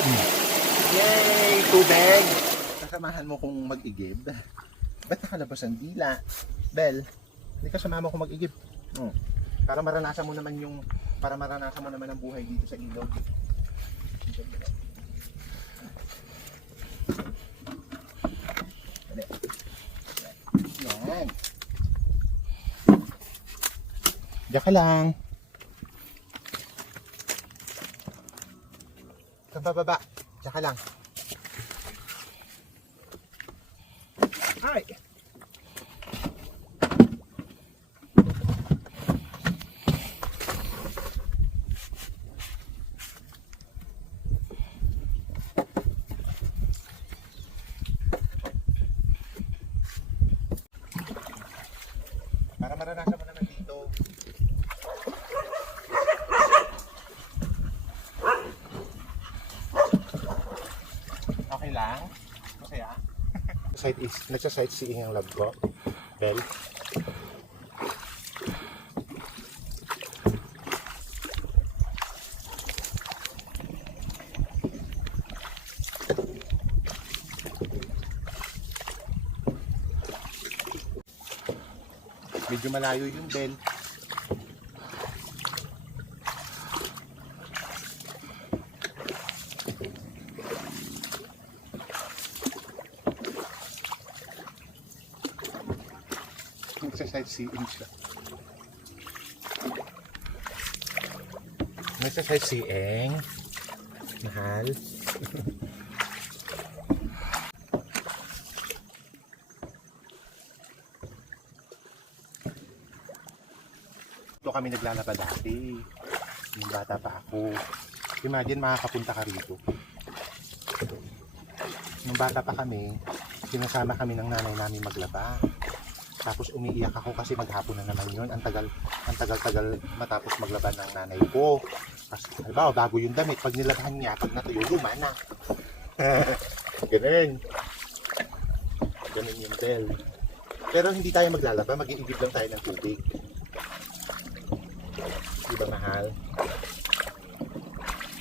Yay! Tubig! Kasamahan mo kong mag-igib. Ba't nakalabas ang dila? Bel, hindi kasama mo kong mag-igib. Para maranasan mo naman ang buhay dito sa ilog. Yan. Diyan ka lang. Sa bababa. Diyan ka lang. Hi! Para maranasan mo naman dito. Okay lang? Masaya? Nagsa-sightseeing ang love ko. Bel. Medyo malayo yung Bel. Nagsa-sightseeing siya. Nagsa-sightseeing. Mahal. Ito kami naglalaba dati. Yung bata pa ako. Imagine makakapunta ka rito. Nung bata pa kami, sinasama kami ng nanay namin maglaba. Tapos umiiyak ako kasi maghapon na naman yun. Ang tagal matapos maglaba ng nanay ko. Kasi halimbawa bago yung damit, pag nilabahan niya, pag natuyo, luma na. Ganun. Ganun yung Bel. Pero hindi tayo maglalaba, mag-iigib lang tayo ng tubig. Diba mahal?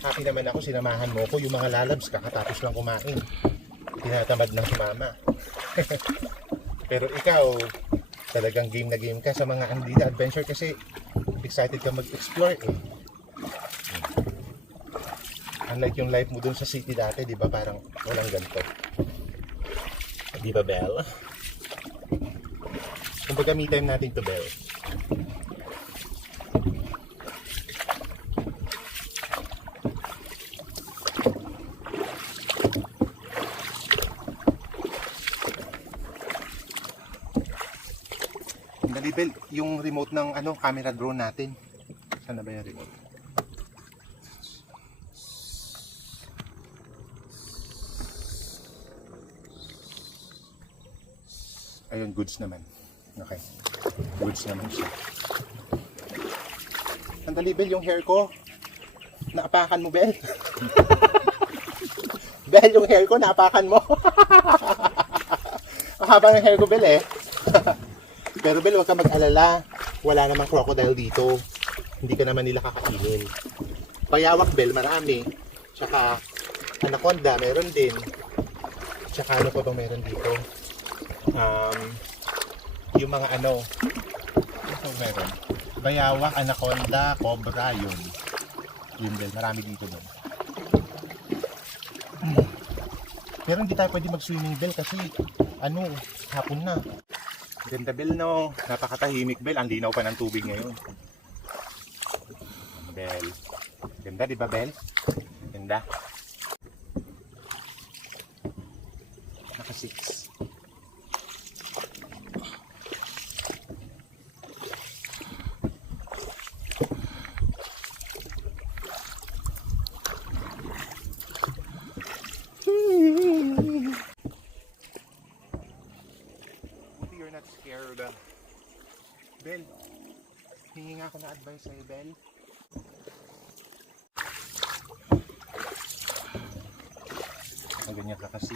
Happy naman ako, sinamahan mo ko. Yung mga lalabs kakatapos lang kumain. Tinatamad ng sumama. Pero ikaw, talagang game na game ka sa mga Andina Adventure kasi excited ka mag-explore eh. Unlike yung life mo dun sa city dati, di ba? Parang walang ganito. Di ba, Bel? Kumbaga me time natin to, Bel. Bel, yung remote ng camera drone natin. Saan na ba yung remote? Ayun, goods naman. Okay. Goods naman siya. Sandali, Bel, yung hair ko. Naapakan mo, Bel. Bel, yung hair ko, naapakan mo. Mahaba ng hair ko, Bel, eh. Pero Bel, huwag ka mag-alala. Wala namang crocodile dito. Hindi ka naman nila kakainin. Bayawak, Bel, marami. Tsaka anaconda, meron din. Tsaka ano pa bang meron dito? Yung mga ito meron. Bayawak, anaconda, cobra, yun. Yun, Bel, marami dito doon. Pero hindi tayo pwede mag-swimming, Bel, kasi hapon na. Ganda, Bel, no? Napakatahimik, Bel. Ang linaw pa ng tubig ngayon. Bel. Ganda, di ba, Bel? Ganda. Naka-6. Not scared. Bel, hingi nga ako na advice sa'yo, Bel. Ang ganyan ka kasi.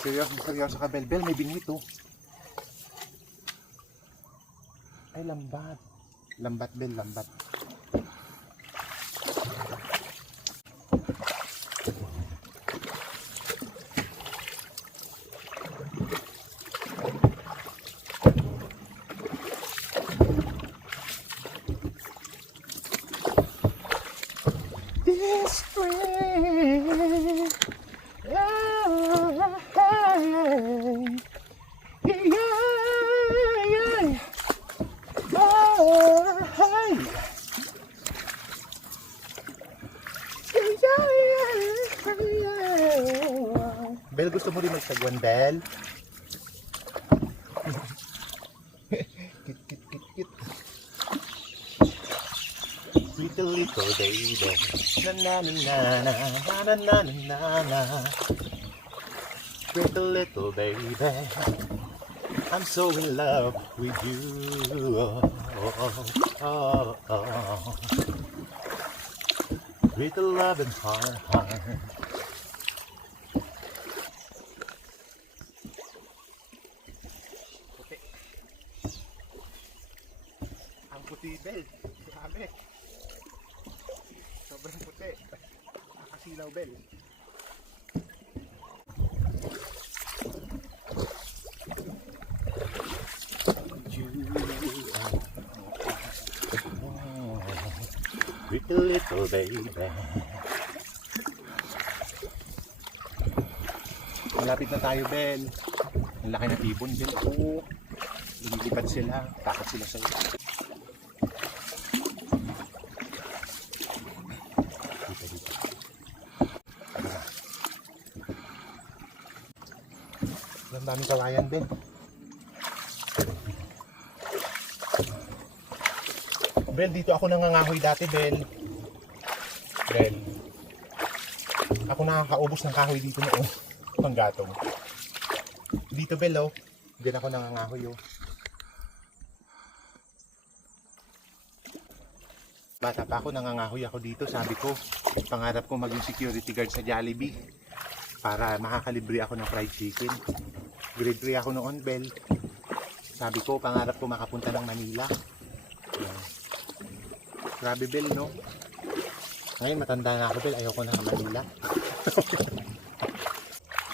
Seryoso ka, Bel. Bel, may bingwit, oh. Ay, lambat. Lambat, Bel, lambat. This spring, Bel, gusto mo rin magsagwan, Bel? Kit, kit, kit, kit. Sweet little baby, na na na na na na na na na. Sweet little baby, I'm so in love with you. Oh, oh, oh. Little love and heart. Puti. Ang puti, Bel. Grabe. Sobrang puti. Nakasilaw, Bel. Little baby. Malapit na tayo, Bel. Ang laki ng ibon, Bel. Oo. Lumilipad sila. Takot sila sa iyo. Dito. Ano na? Ang daming kawayan, Bel. Bel, dito ako nangangahoy dati, Bel. Bel. Ako nakakaubos ng kahoy dito noon. Panggatong. Dito, Bel, oh. Diyan ako nangangahoy, oh. Bata pa ako, nangangahoy ako dito. Sabi ko, pangarap ko maging security guard sa Jollibee para makakalibre ako ng fried chicken. Grade 3 ako noon, Bel. Sabi ko, pangarap ko makapunta ng Manila. Grabe, Bel, no? Ngayon, matanda na ako, Bel. Ayoko na ng Manila.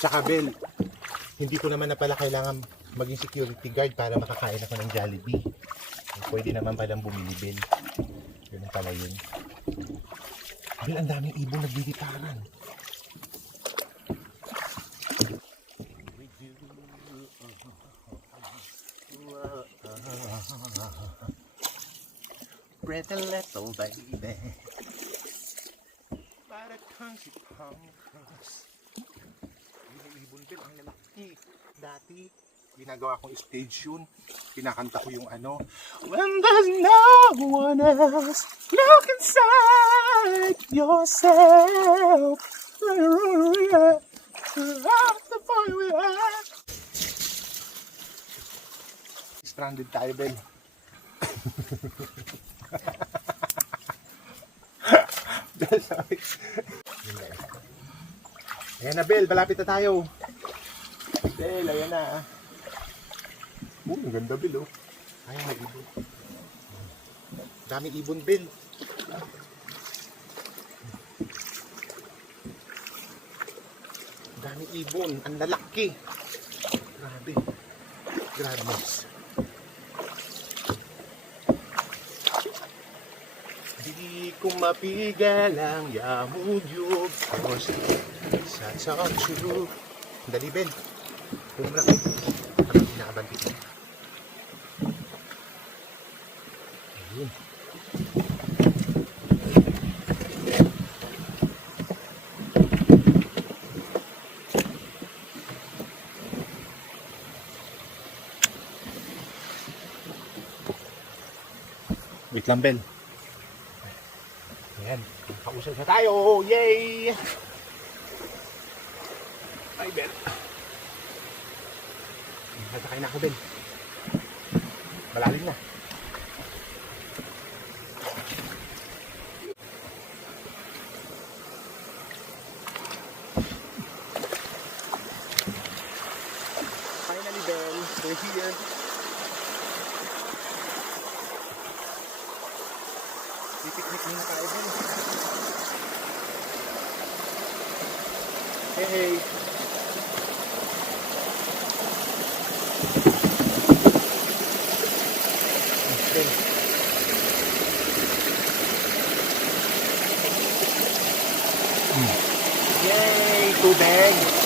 Tsaka, Bel, hindi ko naman na pala kailangan maging security guard para makakain ako ng Jollibee. Pwede naman palang bumili, Bel. Ganun pala yun. Bel, ang daming ibon nagliliparan. Pretty little baby, para kang si Pangkas. Yung ibon, Bel, ang lalaki. Dati, ginagawa kong stage yun. Kinakanta ko yung ano, when there's no one else, look inside yourself. Stranded tayo, Bel. Bel, sorry. Ayan na, Bel, malapit na tayo. Bel, ayan na. Ang ganda, Bel, oh. Ayan, may ibon. Daming ibon, Bel. Daming ibon, ang lalaki. Grabe. Grabe, mas. Di ko mapigal ang yamudyog ko sa tsaksyug. Dali, Bel. Pumula kayo. Habang kinakabanti ko. Ayun. Wait lang, Bel. Ayan, kausap na tayo! Yay! Ay, Bel. Nasakay na ako, Bel. Malalim na. Finally, Bel. We're here. Pipiknik muna tayo din. Hey, hey. Okay. Yay! Tubig!